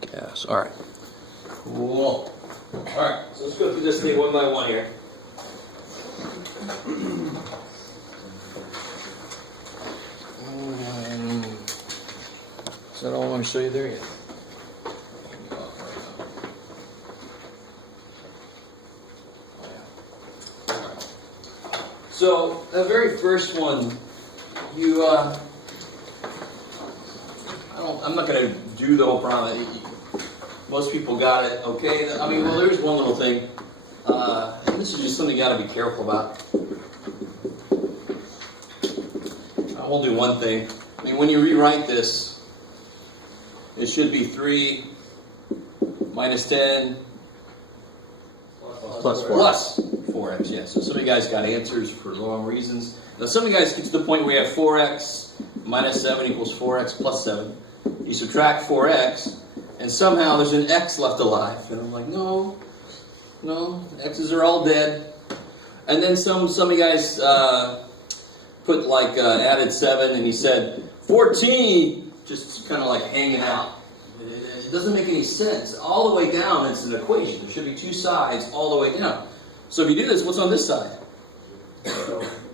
Kick ass. All right. Cool. All right. So let's go through this thing one by one here. Is that all I want to show you there yet? So the very first one, I'm not going to do the whole problem. Most people got it, okay? I mean, well, there's one little thing. And this is just something you got to be careful about. I will do one thing. I mean, when you rewrite this, it should be 3 minus 10 Plus 4. plus 4x, yes. So some of you guys got answers for wrong reasons. Now some of you guys get to the point where you have 4x minus 7 equals 4x plus 7. You subtract 4x, and somehow there's an x left alive. And I'm like, no, x's are all dead. And then some of you guys put like added 7, and he said 14, just kind of like hanging out. It doesn't make any sense. All the way down, it's an equation. There should be two sides all the way down. So if you do this, what's on this side?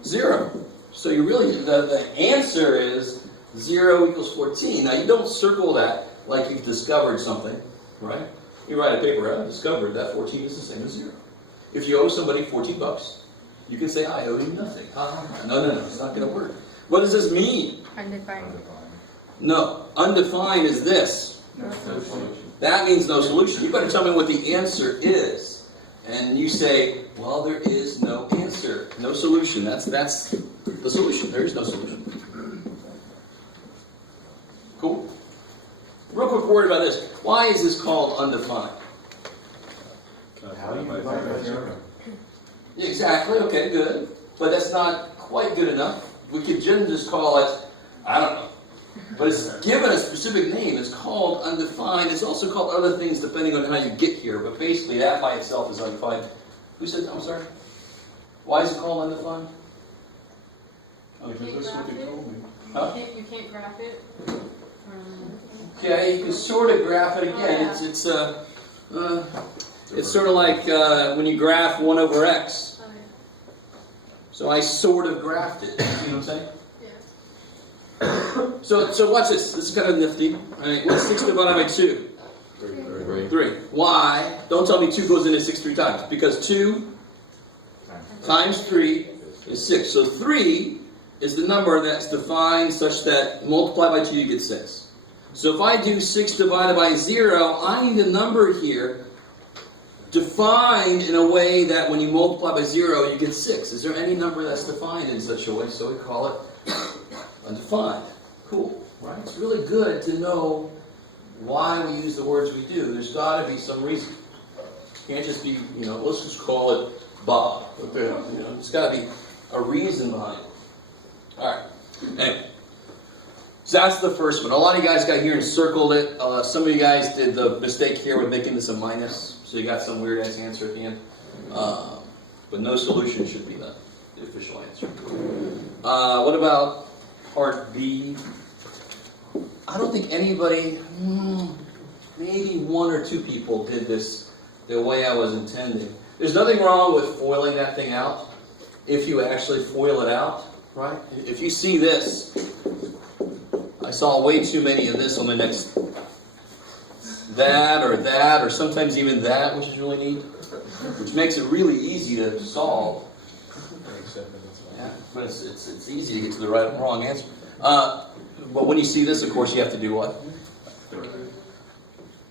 0. So you really, the answer is 0 equals 14. Now you don't circle that like you've discovered something, right? You write a paper, I discovered that 14 is the same as 0. If you owe somebody $14, you can say, I owe you nothing. No, it's not going to work. What does this mean? Undefined. No, undefined is this. No solution. That means no solution. You better tell me what the answer is. And you say, well, there is no answer. No solution. That's the solution. There is no solution. Cool? Real quick word about this. Why is this called undefined? How do you divide by 0? Exactly. Okay, good. But that's not quite good enough. We could just call it, I don't know. But it's given a specific name. It's called undefined. It's also called other things depending on how you get here. But basically, that by itself is undefined. Who said that? I'm sorry. Why is it called undefined? You can't graph it. Huh? You can't graph it. Okay, you can sort of graph it again. It's sort of like when you graph 1 over x. Oh, yeah. So I sort of graphed it. You know what I'm saying? Yeah. So watch this. This is kind of nifty. All right, what's 6 divided by 2? 3. Why? Don't tell me 2 goes into 6 3 times. Because 2 times 3 is 6. So 3 is the number that's defined such that multiply by 2 you get 6. So if I do 6 divided by 0, I need a number here defined in a way that when you multiply by 0 you get 6. Is there any number that's defined in such a way? So we call it undefined. Cool, right? It's really good to know why we use the words we do. There's got to be some reason. It can't just be, let's just call it Bob. Okay. There's got to be a reason behind it. All right. Anyway, so that's the first one. A lot of you guys got here and circled it. Some of you guys did the mistake here with making this a minus, so you got some weird ass answer at the end. But no solution should be the official answer. What about part B? I don't think anybody, maybe 1 or 2 people did this the way I was intending. There's nothing wrong with foiling that thing out if you actually foil it out, right? If you see this, I saw way too many of this on the next that, or sometimes even that, which is really neat, which makes it really easy to solve. Yeah, but it's easy to get to the right and wrong answer. But when you see this, of course, you have to do what?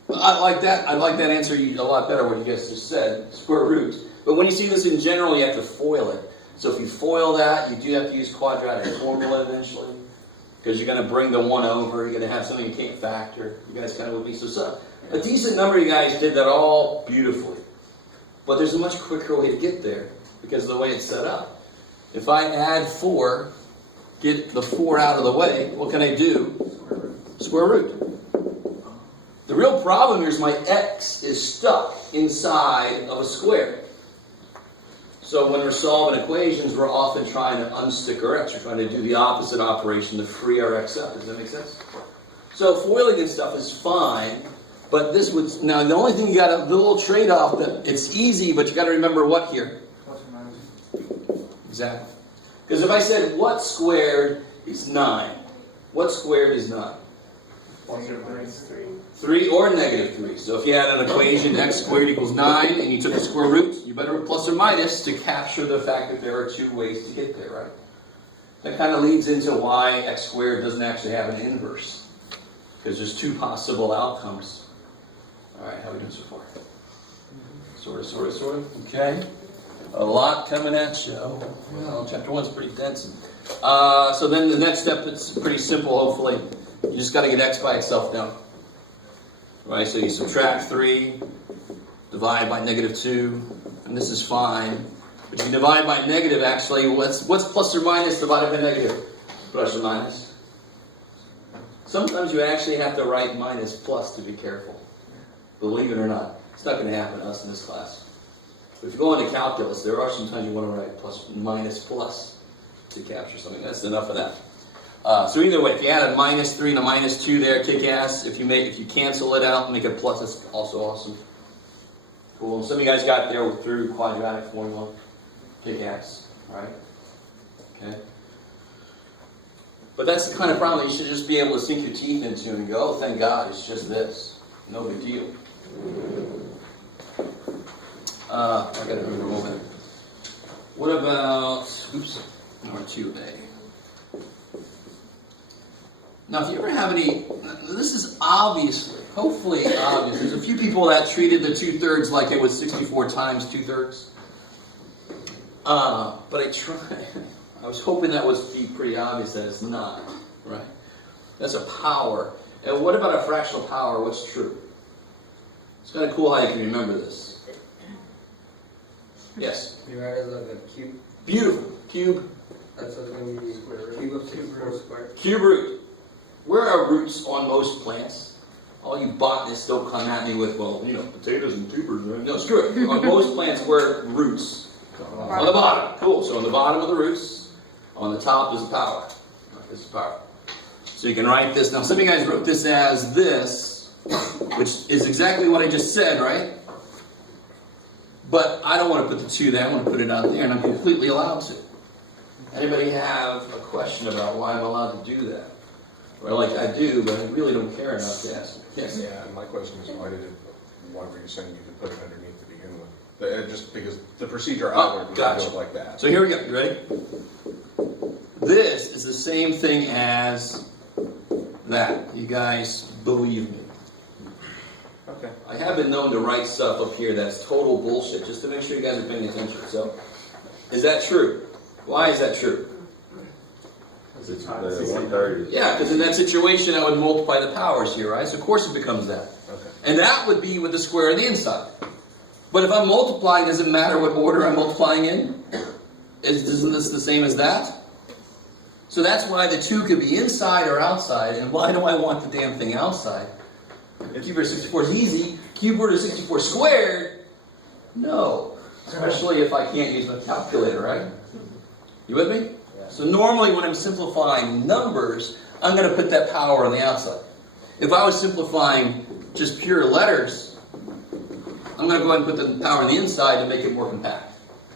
I like that answer a lot better, what you guys just said, square root. But when you see this in general, you have to FOIL it. So if you FOIL that, you do have to use quadratic formula eventually, because you're going to bring the 1 over, you're going to have something you can't factor. You guys kind of with me? So a decent number of you guys did that all beautifully. But there's a much quicker way to get there, because of the way it's set up. If I add 4, get the 4 out of the way, what can I do? Square root. The real problem here is my x is stuck inside of a square. So when we're solving equations, we're often trying to unstick our x. We're trying to do the opposite operation to free our x up. Does that make sense? So foiling and stuff is fine, But this would, now the only thing you got, a little trade-off, that it's easy, but you got to remember what here? Plus or minus. Exactly. Because if I said, what squared is 9? What squared is 9? Plus or minus 3. 3 or negative 3. So if you had an equation, x squared equals 9, and you took the square root, you better put plus or minus to capture the fact that there are two ways to get there, right? That kind of leads into why x squared doesn't actually have an inverse. Because there's two possible outcomes. Alright, how are we doing so far? Sort of. Okay. A lot coming at you. Well, chapter 1's pretty dense. So then the next step is pretty simple, hopefully. You just got to get x by itself down. Right, so you subtract 3, divide by negative 2, and this is fine. But you can divide by negative, actually. What's plus or minus divided by negative? Plus or minus. Sometimes you actually have to write minus plus to be careful. Believe it or not. It's not going to happen to us in this class. But if you go into calculus, there are some times you want to write plus minus plus to capture something. That's enough of that. So either way, if you add a minus 3 and a minus 2 there, kick ass. If you cancel it out and make it plus, that's also awesome. Cool. Some of you guys got there through quadratic formula. Kick ass. Alright? Okay. But that's the kind of problem you should just be able to sink your teeth into and go, oh, thank God, it's just this. No big deal. I got to move over. What about, R2A? Now, if you ever have any, this is obviously, hopefully obvious. There's a few people that treated the 2/3 like it was 64 times 2/3. But I was hoping that would be pretty obvious that it's not, right? That's a power. And what about a fractional power? What's true? It's kind of cool how you can remember this. Yes? You write it like a cube. Beautiful. Cube. That's what's going to be cube of 64 squared. Cube root. Where are roots on most plants? All you botanists don't come at me with, well, potatoes and tubers. Right? No, screw it. On most plants, where are roots? On the bottom. Cool. So on the bottom of the roots, on the top is the power. Right, this is power. So you can write this. Now, some of you guys wrote this as this, which is exactly what I just said, right? But I don't want to put the 2 there. I want to put it out there, and I'm completely allowed to. Anybody have a question about why I'm allowed to do that? Well, like I do, but I really don't care enough to ask. Yes? Yeah, and my question is, why were you saying you could put it underneath to begin with? Just because the procedure I would do it like that. So here we go. You ready? This is the same thing as that. You guys believe me. Okay. I have been known to write stuff up here that's total bullshit, just to make sure you guys are paying attention. So, is that true? Why is that true? It's 1/3. Yeah, because in that situation, I would multiply the powers here, right? So of course it becomes that. Okay. And that would be with the square on the inside. But if I'm multiplying, does it matter what order I'm multiplying in? Isn't this the same as that? So that's why the 2 could be inside or outside. And why do I want the damn thing outside? Cube root of 64 is easy. Cube root of 64 squared? No. Especially if I can't use my calculator, right? You with me? So normally when I'm simplifying numbers, I'm going to put that power on the outside. If I was simplifying just pure letters, I'm going to go ahead and put the power on the inside to make it more compact.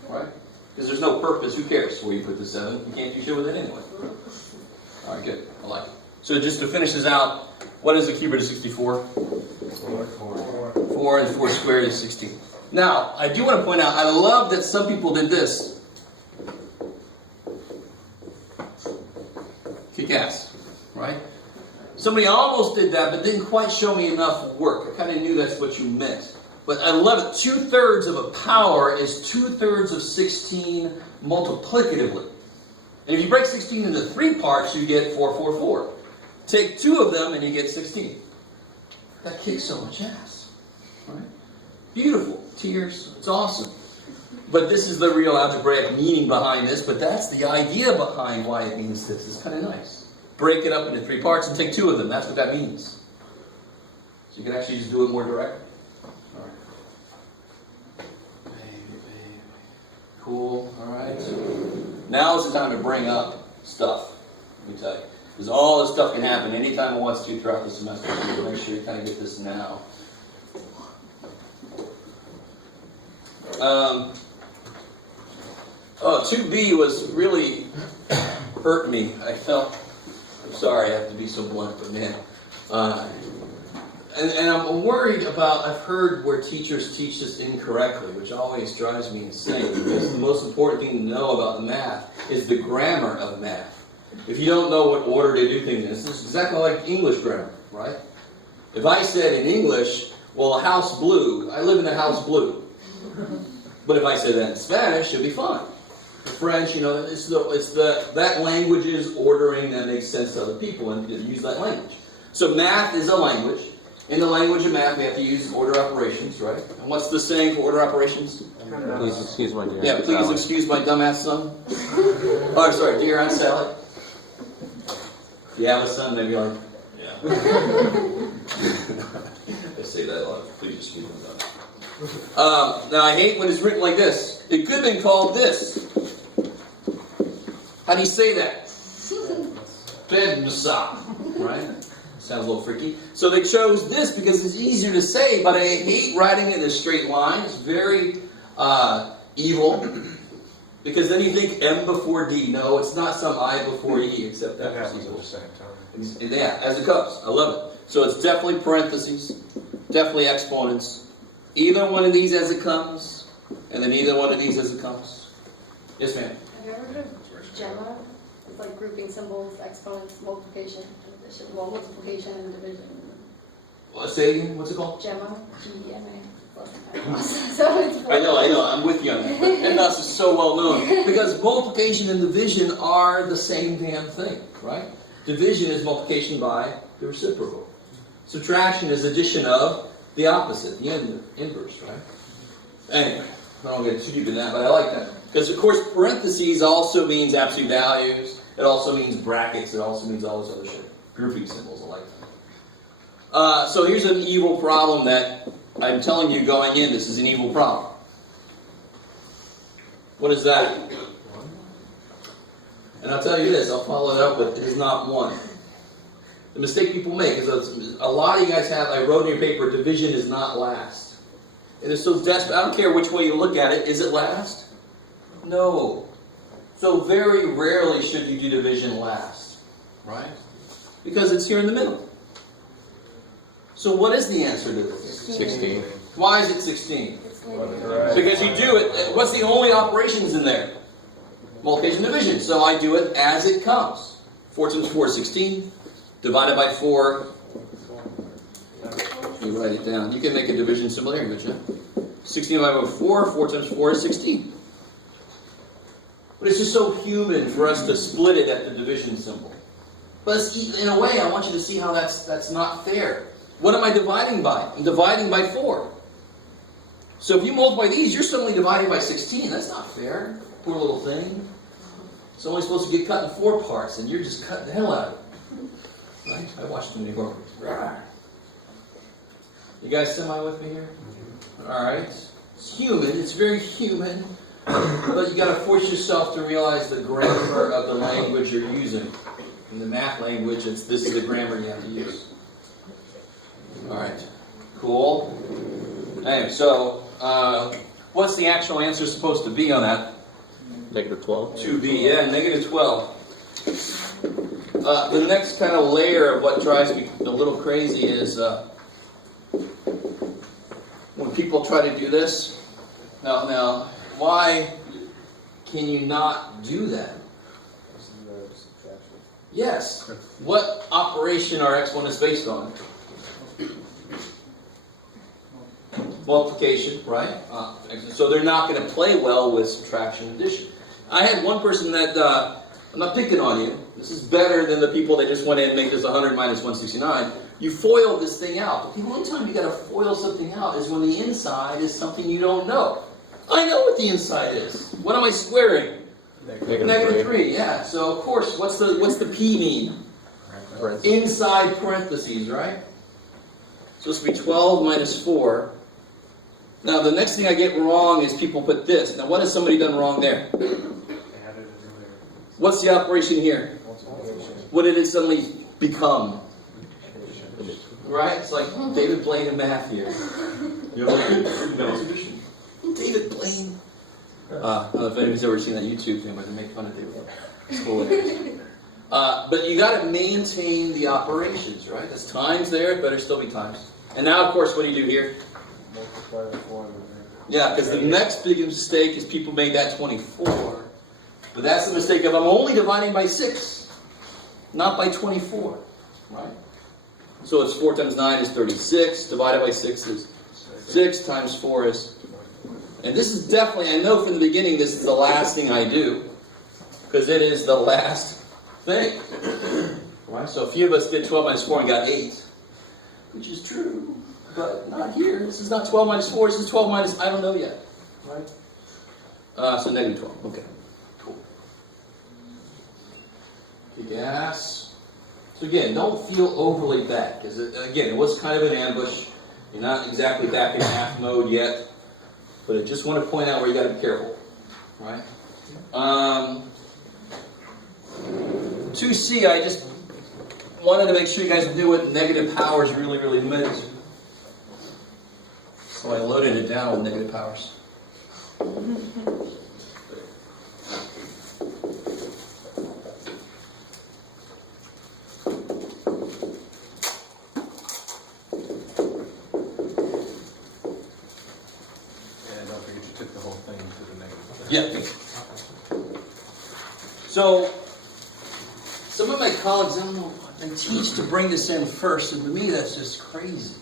Right? Because there's no purpose. Who cares where you put the 7? You can't do shit with it anyway. Alright, good. I like it. So just to finish this out, what is the cube root of 64? 4 and 4 squared is 16. Now, I do want to point out, I love that some people did this. Kick ass, right? Somebody almost did that, but didn't quite show me enough work. I kind of knew that's what you meant. But I love it. 2/3 of a power is 2/3 of 16 multiplicatively. And if you break 16 into 3 parts, you get 4, 4, 4. Take 2 of them and you get 16. That kicks so much ass. Right? Beautiful. Tears. It's awesome. But this is the real algebraic meaning behind this, but that's the idea behind why it means this. It's kind of nice. Break it up into 3 parts and take 2 of them. That's what that means. So you can actually just do it more directly. All right. Baby. Cool. All right. Now is the time to bring up stuff. Let me tell you. Because all this stuff can happen anytime it wants to throughout the semester. So make sure you kind of get this now. Oh, 2B was really hurt me. I'm sorry I have to be so blunt, but man. And I'm worried about, I've heard where teachers teach this incorrectly, which always drives me insane, because the most important thing to know about math is the grammar of math. If you don't know what order to do things in, it's exactly like English grammar, right? If I said in English, well, a house blue, I live in a house blue. But if I said that in Spanish, it'd be fine. French, it's that language's ordering that makes sense to other people, and you use that language. So math is a language. In the language of math, we have to use order operations, right? And what's the saying for order operations? Please excuse my dear. Yeah, please excuse my dumbass son. Oh, sorry, dear Aunt Sally. If you have a son, maybe like, yeah. I say that a lot. Please excuse my son. Now, I hate when it's written like this. It could have been called this. How do you say that? Bedmasa, right? Sounds a little freaky. So they chose this because it's easier to say, but I hate writing it in a straight line. It's very evil. Because then you think M before D. No, it's not some I before E, except that happens at the same time. Yeah, as it comes. I love it. So it's definitely parentheses, definitely exponents. Either one of these as it comes, and then either one of these as it comes. Yes, ma'am? Have you ever heard of GEMMA? It's like grouping symbols, exponents, multiplication, division, well, multiplication and division. Well, say it again. What's it called? GEMMA, G-E-M-A. So it's I know. I'm with you on that. And thus is so well known. Because multiplication and division are the same damn thing, right? Division is multiplication by the reciprocal. Subtraction is addition of the opposite, the inverse, right? Anyway, I don't get too deep in that, but I like that. Because, of course, parentheses also means absolute values. It also means brackets. It also means all this other shit. Grouping symbols, I like that. So here's an evil problem that I'm telling you going in, this is an evil problem. What is that? And I'll tell you this, I'll follow it up with, it is not one. The mistake people make is that a lot of you guys have, I wrote in your paper, division is not last. It is so desperate, I don't care which way you look at it, is it last? No. So very rarely should you do division last, right? Because it's here in the middle. So what is the answer to this? 16. Why is it 16? It's linear. Because you do it, what's the only operations in there? Multiplication and division. So I do it as it comes. 4 times 4 is 16. Divided by 4. You write it down. You can make a division symbol here, can't you? 16 divided by 4. 4 times 4 is 16. But it's just so human for us to split it at the division symbol. But in a way, I want you to see how that's not fair. What am I dividing by? I'm dividing by 4. So if you multiply these, you're suddenly dividing by 16. That's not fair. Poor little thing. It's only supposed to get cut in 4 parts, and you're just cutting the hell out of it. Right? I watched too many horror movies. You guys semi with me here? Alright. It's human. It's very human. But you got to force yourself to realize the grammar of the language you're using. In the math language, this is the grammar you have to use. Alright. Cool. Anyway, so what's the actual answer supposed to be on that? Negative 12. 2b, yeah, negative 12. The next kind of layer of what drives me a little crazy is when people try to do this. Now, why can you not do that? Yes. What operation are exponents based on? Multiplication, right? So they're not going to play well with subtraction and addition. I had one person that, I'm not picking on you, this is better than the people that just went in and make this 100 minus 169. You foiled this thing out. But the only time you got to foil something out is when the inside is something you don't know. I know what the inside is. What am I squaring? Negative 3, yeah. So of course, what's the P mean? Inside parentheses, right? So it's supposed to be 12 minus 4. Now the next thing I get wrong is people put this. Now what has somebody done wrong there? What's the operation here? What did it suddenly become? Right? It's like David Blaine in math here. You have a David Blaine. I don't know if anybody's ever seen that YouTube thing where they make fun of David Blaine. It's hilarious. But you got to maintain the operations, right? There's times there, it better still be times. And now, of course, what do you do here? Multiply the 4. Yeah, because the next big mistake is people made that 24. But that's the mistake of I'm only dividing by 6, not by 24, right? So it's 4 times 9 is 36, divided by 6 is 6 times 4 is... And this is definitely, I know from the beginning this is the last thing I do, because it is the last thing. Right? So a few of us did 12 minus 4 and got 8, which is true, but not here. This is not 12 minus 4, this is 12 minus, I don't know yet. Right? So negative 12, okay. Cool. Kick ass. So again, don't feel overly bad, because again, it was kind of an ambush. You're not exactly back in half mode yet, but I just want to point out where you got to be careful, right? 2C, I just wanted to make sure you guys knew what negative powers really meant. So I loaded it down with negative powers. Yeah. So, some of my colleagues, I don't know, they teach to bring this in first, and to me that's just crazy.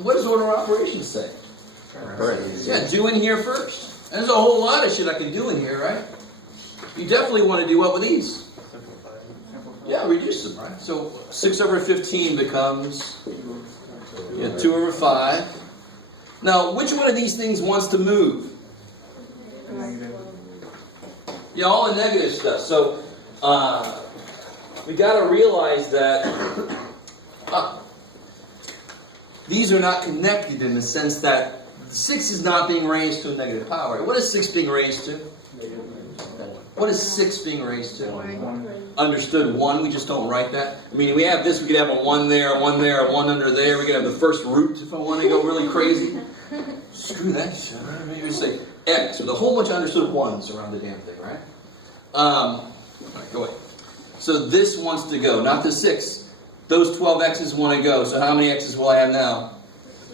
What does order of operations say? Yeah, do in here first. And there's a whole lot of shit I can do in here, right? You definitely want to do what with these? Yeah, reduce them, right? So 6 over 15 becomes 2 over 5. Now, which one of these things wants to move? Yeah, all the negative stuff. So, we got to realize that these are not connected in the sense that 6 is not being raised to a negative power. What is 6 being raised to? What is 6 being raised to? 1. Understood. 1, we just don't write that. I mean, we have this, we could have a 1 there, a 1 there, a 1 under there. We could have the first root if I want to go really crazy. Screw that shit. Maybe we say X, with a whole bunch of understood 1s around the damn thing, right? Alright, go away. So this wants to go, not the 6. Those 12 X's want to go. So how many X's will I have now?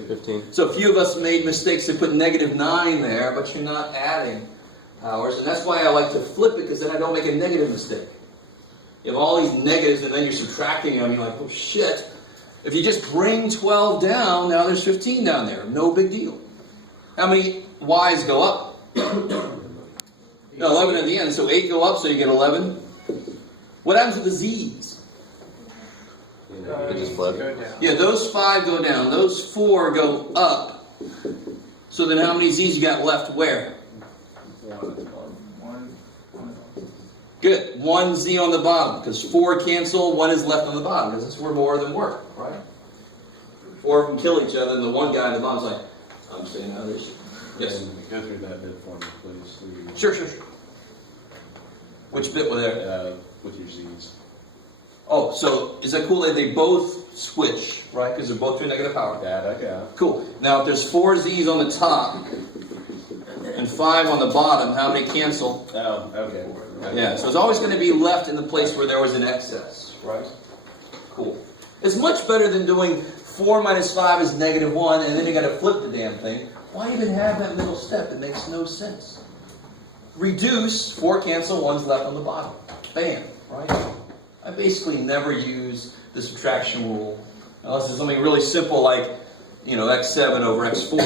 15. So a few of us made mistakes to put negative 9 there, but you're not adding powers. And that's why I like to flip it, because then I don't make a negative mistake. You have all these negatives, and then you're subtracting them, and you're like, oh shit. If you just bring 12 down, now there's 15 down there. No big deal. How many Y's go up? No, 11 at the end. So 8 go up, so you get 11. What happens with the Z's? They just flip. Yeah, those 5 go down. Those 4 go up. So then how many Z's you got left where? 1. Good. 1 Z on the bottom. Because 4 cancel, 1 is left on the bottom. Because it's more than work, right? 4 of them kill each other, and the one guy on the bottom is like, I'm saying others. Yes? Go through that bit for me, please. Sure. Which bit were there? With your Z's. Oh, so is that cool that they both switch, right? Because they're both to a negative power. Yeah. Cool. Now, if there's 4 Z's on the top and 5 on the bottom, how many cancel? Oh, okay. Yeah, so it's always going to be left in the place where there was an excess, right? Cool. It's much better than doing 4 minus 5 is negative 1, and then you got to flip the damn thing. Why even have that middle step? It makes no sense. Reduce, 4 cancel, 1's left on the bottom. Bam, right? I basically never use the subtraction rule, unless it's something really simple like, x7 over x4.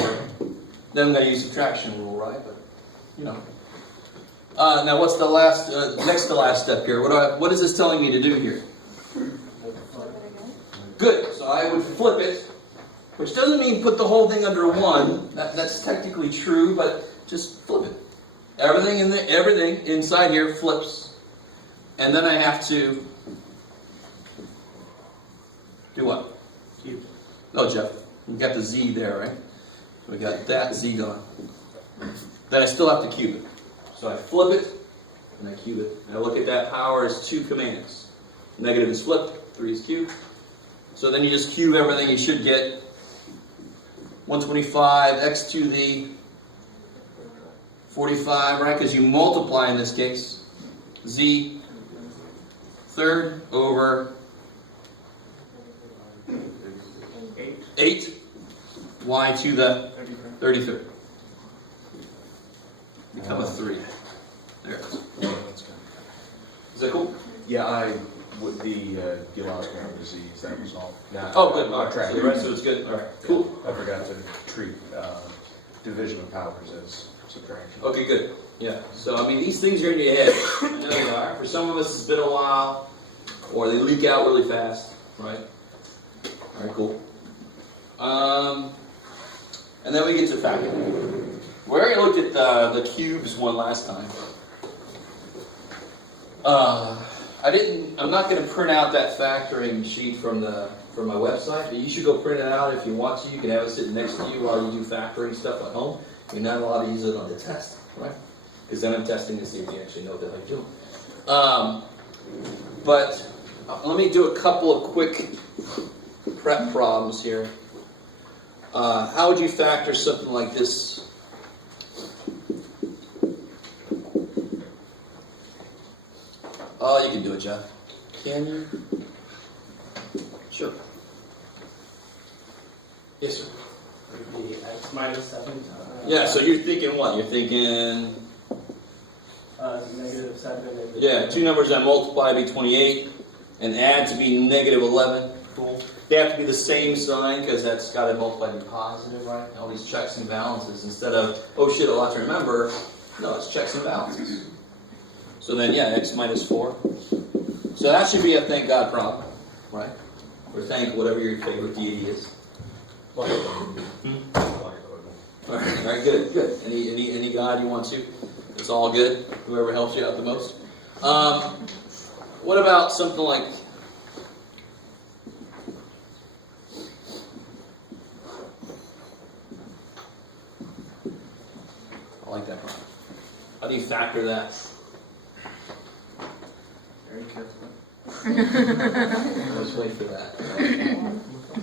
Then I'm going to use subtraction rule, right? But, now what's the last, next to last step here? What is this telling me to do here? Good, so I would flip it, which doesn't mean put the whole thing under 1. That's technically true, but just flip it. Everything inside here flips. And then I have to do what? Cube. Oh, Jeff, you got the Z there, right? So we got that Z done. Then I still have to cube it. So I flip it, and I cube it. And I look at that power as 2 commands. Negative is flipped, 3 is cubed. So then you just cube everything, you should get 125 x to the 45, right? Because you multiply in this case. Z third over 8. Y to the 33rd. Become a 3. There it is. Is that cool? Yeah, with the lost me on disease, that was all. Now, Oh, good. I'm All right. track. So the rest of it's good. All right. Cool. I forgot to treat division of powers as subtraction. Okay, good. Yeah. So, I mean, these things are in your head. I know they are. For some of us, it's been a while, or they leak out really fast, right? All right, cool. And then we get to factoring. We already looked at the cubes one last time. I'm not going to print out that factoring sheet from my website, but you should go print it out if you want to. You can have it sitting next to you while you do factoring stuff at home. You're not allowed to use it on the test, right? Because then I'm testing to see if you actually know what the hell you're doing. But let me do a couple of quick prep problems here. How would you factor something like this? Oh, you can do it, Jeff. Can you? Sure. Yes, sir. The x minus 7. Yeah, so you're thinking what? You're thinking... Negative 7. Yeah, two numbers that multiply to be 28, and add to be negative 11. Cool. They have to be the same sign, because that's got to multiply to be positive, right? All these checks and balances. Instead of, oh shit, a lot to remember, no, it's checks and balances. So then, yeah, x minus 4. So that should be a thank God problem, right? Or thank whatever your favorite deity is. All right, good, good. Any God you want to? It's all good. Whoever helps you out the most. What about something like... I like that problem. How do you factor that? Very carefully. I was waiting for that.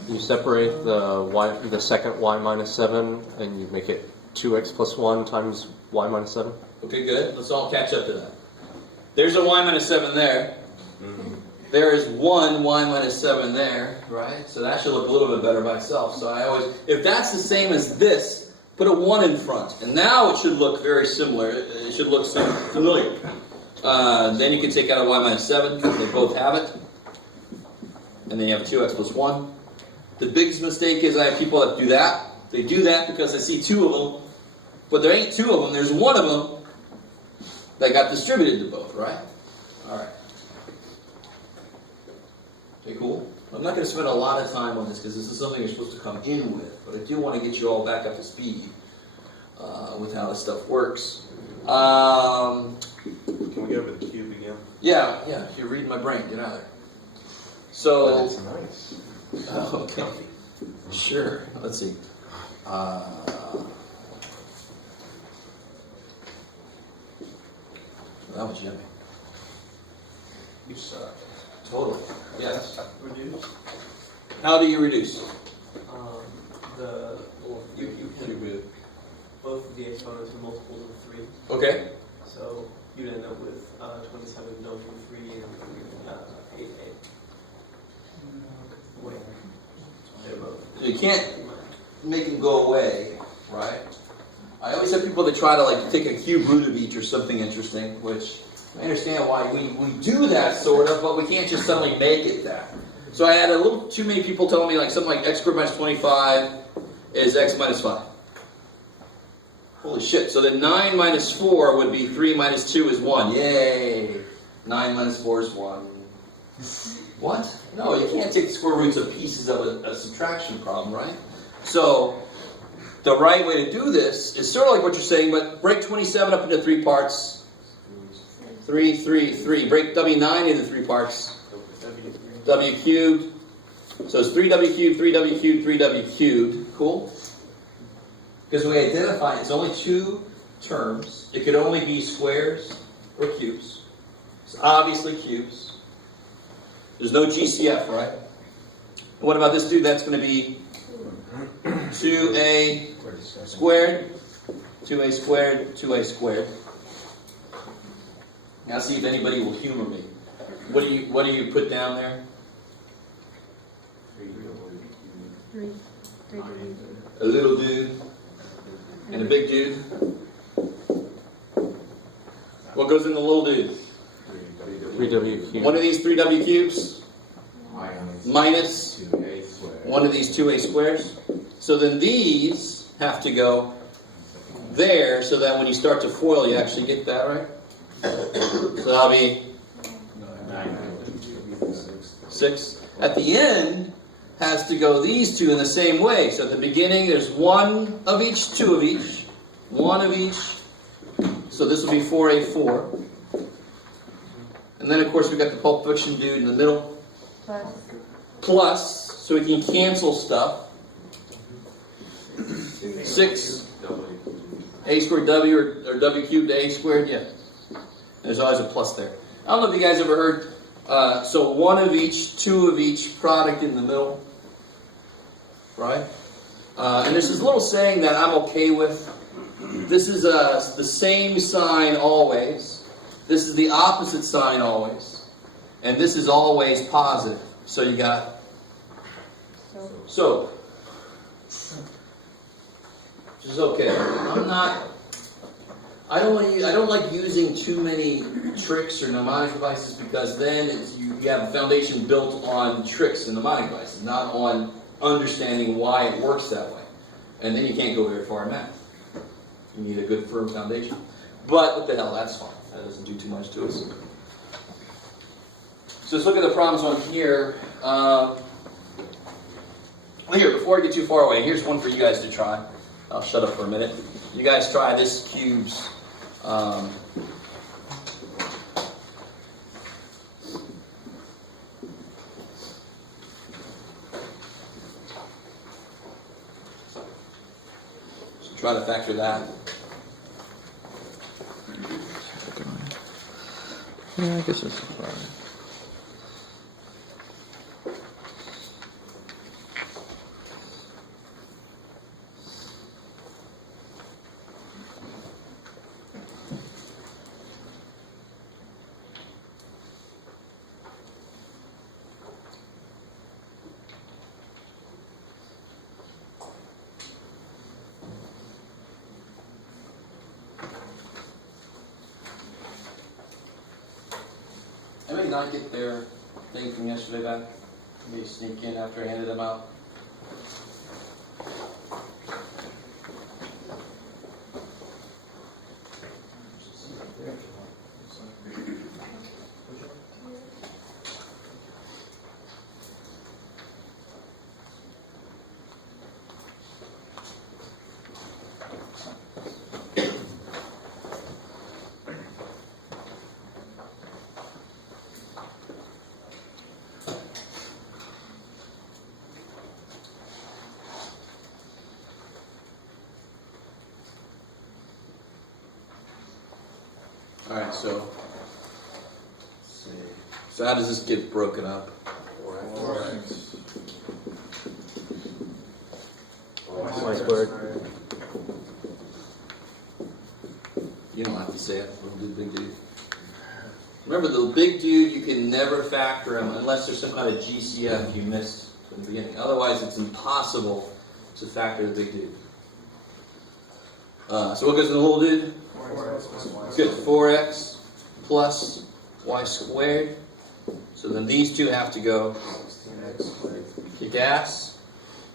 You separate the second y minus 7, and you make it 2x plus 1 times y minus 7. Okay, good. Let's all catch up to that. There's a y minus 7 there. Mm-hmm. There is one y minus 7 there, right? So that should look a little bit better by itself. So I always, if that's the same as this, put a 1 in front. And now it should look very similar. It should look familiar. Then you can take out a y minus 7. They both have it. And then you have 2x plus 1. The biggest mistake is I have people that do that. They do that because they see 2 of them. But there ain't 2 of them. There's 1 of them that got distributed to both, right? All right. Okay, cool. I'm not going to spend a lot of time on this because this is something you're supposed to come in with. But I do want to get you all back up to speed with how this stuff works. Can we go over the cube again? Yeah. You're reading my brain. Get out of there. So. But it's nice. Okay. Sure. Let's see. That was yummy. You suck. Totally. Yes. Reduce. How do you reduce? You can both of the exponents are multiples of 3. Okay. So you'd end up with 27 no from 3 and 8. Wait. So you can't make them go away, right? I always have people that try to like take a cube root of each or something interesting, which I understand why we do that sort of, but we can't just suddenly make it that. So I had a little too many people telling me like something like x squared minus 25 is x minus 5. Holy shit. So then 9 minus 4 would be 3 minus 2 is 1. Yay! 9 minus 4 is 1. What? No, you can't take the square roots of pieces of a subtraction problem, right? So the right way to do this is sort of like what you're saying, but break 27 up into 3 parts. 3, 3, 3. Break W9 into 3 parts. W cubed. So it's 3W cubed, 3W cubed, 3W cubed. Cool? Because we identify it's only 2 terms. It could only be squares, We're cubes. It's obviously cubes. There's no GCF, right? And what about this dude? That's going to be 2a squared, 2a squared, 2a squared. Now see if anybody will humor me. What do you put down there? 3. A little dude and a big dude. What goes in the little dude? 3W cubed. One of these 3w cubes minus one of these 2a squares. So then these have to go there so that when you start to FOIL you actually get that, right? So that'll be 6. At the end has to go these two in the same way. So at the beginning there's 1 of each, 2 of each, 1 of each. So this will be 4a4. And then of course we've got the Pulp Fiction dude in the middle. Plus, so we can cancel stuff. 6 a squared w or w cubed a squared, yeah. There's always a plus there. I don't know if you guys ever heard, so 1 of each, 2 of each, product in the middle. Right? And there's this little saying that I'm okay with. This is the same sign always. This is the opposite sign always. And this is always positive. So you got so. Which is okay. I don't like using too many tricks or mnemonic devices because then you have a foundation built on tricks and mnemonic devices, not on understanding why it works that way. And then you can't go very far in math. You need a good firm foundation. But what the hell, that's fine. That doesn't do too much to us. So let's look at the problems on here. Here, before I get too far away, here's one for you guys to try. I'll shut up for a minute. You guys try this cube's so try to factor that. Yeah, I guess it's fine. Anybody not get their thing from yesterday back? Maybe sneak in after I handed them out. All right, so how does this get broken up? 4x. Y squared. You don't have to say it. Little dude, big dude. Remember, the big dude, you can never factor him unless there's some kind of GCF you missed from the beginning. Otherwise, it's impossible to factor the big dude. So what goes in the little dude? 4x plus y. Good. 4x plus y squared. So then these two have to go. 16x squared. Kick ass.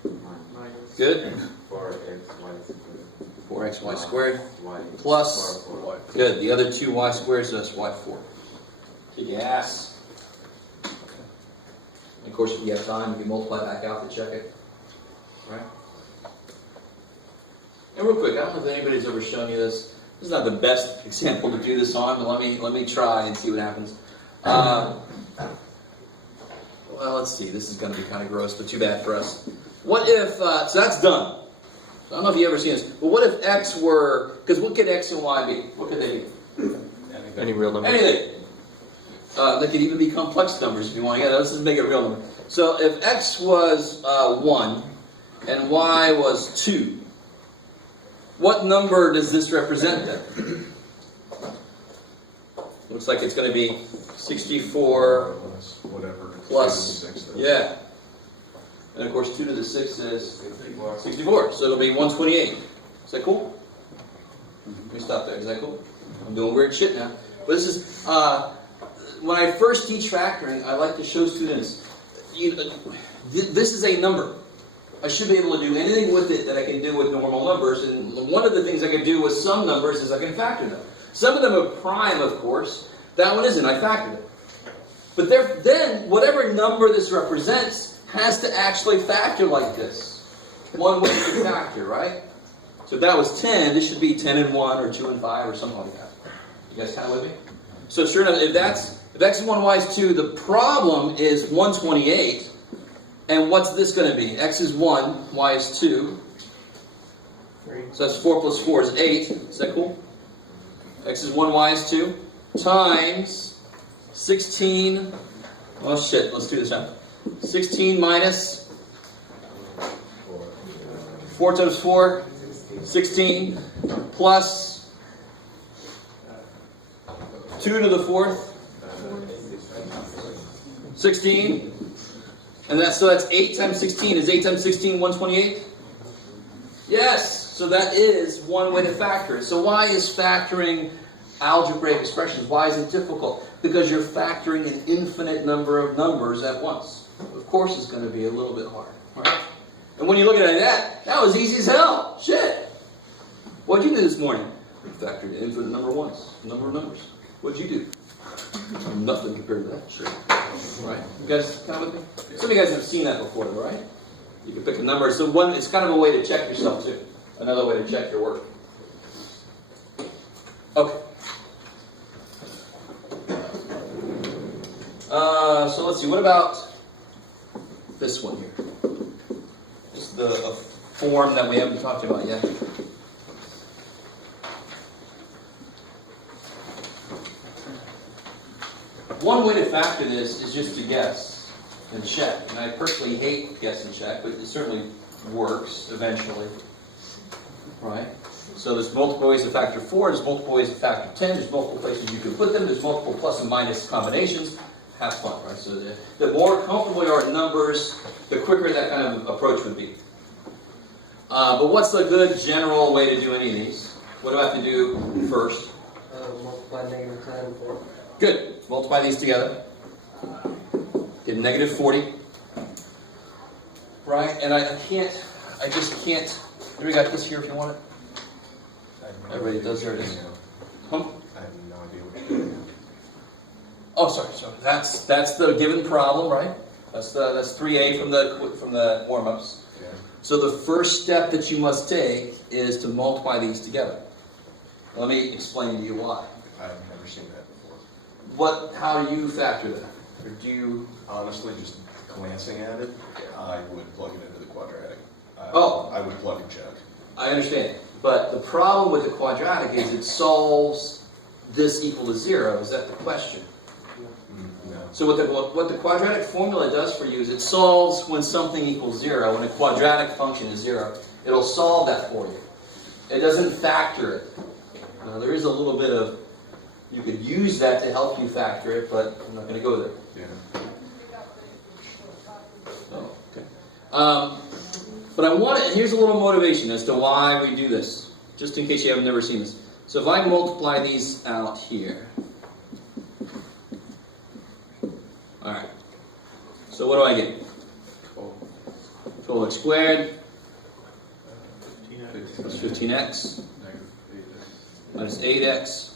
Minus. Good. 4x y squared 4xy squared y plus. 4 Good. The other two y squares, so that's y4. Kick ass. And of course, if you have time, you can multiply back out to check it. Right? And real quick, I don't know if anybody's ever shown you this. This is not the best example to do this on, but let me try and see what happens. Well, let's see. This is going to be kind of gross, but too bad for us. What if, so that's done. I don't know if you've ever seen this, but what if x were, because what could x and y be? What could they be? Any real number. Anything. They could even be complex numbers if you want. Yeah, let's just make it a real number. So if x was 1 and y was 2, what number does this represent then? Looks like it's going to be 64 Plus whatever. plus, 2 to the 6th. yeah. And of course 2 to the 6th is 64. So it'll be 128. Is that cool? Let me stop there. Is that cool? I'm doing weird shit now. But this is, when I first teach factoring, I like to show students, this is a number. I should be able to do anything with it that I can do with normal numbers. And one of the things I can do with some numbers is I can factor them. Some of them are prime, of course. That one isn't. I factored it. But then, whatever number this represents has to actually factor like this. One way to factor, right? So if that was 10, this should be 10 and 1 or 2 and 5 or something like that. You guys kind of with me? So sure enough, if x is 1, y is 2, the problem is 128. And what's this going to be? X is 1, y is 2. So that's 4 plus 4 is 8. Is that cool? X is 1, y is 2. Times 16. Oh shit, let's do this now. 16 minus 4 times 4, 16, plus 2 to the 4th, 16. And so that's 8 times 16. Is 8 times 16 128? Yes. So that is one way to factor it. So why is factoring algebraic expressions? Why is it difficult? Because you're factoring an infinite number of numbers at once. Of course it's going to be a little bit hard. Right? And when you look at it like that was easy as hell. Shit. What'd you do this morning? Factored an infinite number once. Number of numbers. What'd you do? Nothing compared to that shit. Right? You guys kind of with me? Some of you guys have seen that before, though, right? You can pick a number. So it's kind of a way to check yourself, too. Another way to check your work. Okay. So let's see. What about this one here? Just a form that we haven't talked about yet. One way to factor this is just to guess and check. And I personally hate guess and check, but it certainly works eventually. Right? So there's multiple ways to factor 4, there's multiple ways to factor 10, there's multiple places you can put them, there's multiple plus and minus combinations. Have fun, right? So the more comfortable you are in numbers, the quicker that kind of approach would be. But what's a good general way to do any of these? What do I have to do first? Multiply negative 10 and 4. Good. Multiply these together. Get negative 40. Right? And I just can't. Do we got this here if you want it? Everybody does. There it is. Huh? I have no idea what you're doing. Oh, sorry. That's the given problem, right? That's 3A from the warm-ups. Yeah. So the first step that you must take is to multiply these together. Let me explain to you why. I've never seen that before. How do you factor that? Or do you? Honestly, just glancing at it, I would plug it into the quadratic. I would plug and check. I understand. But the problem with the quadratic is it solves this equal to 0. Is that the question? No. So what the quadratic formula does for you is it solves when something equals 0. When a quadratic function is 0, it'll solve that for you. It doesn't factor it. Now, there is a little bit of, you could use that to help you factor it, but I'm not going to go there. Yeah. Oh, okay. But here's a little motivation as to why we do this, just in case you haven't never seen this. So if I multiply these out here. Alright. So what do I get? 12x squared plus 15x minus 8x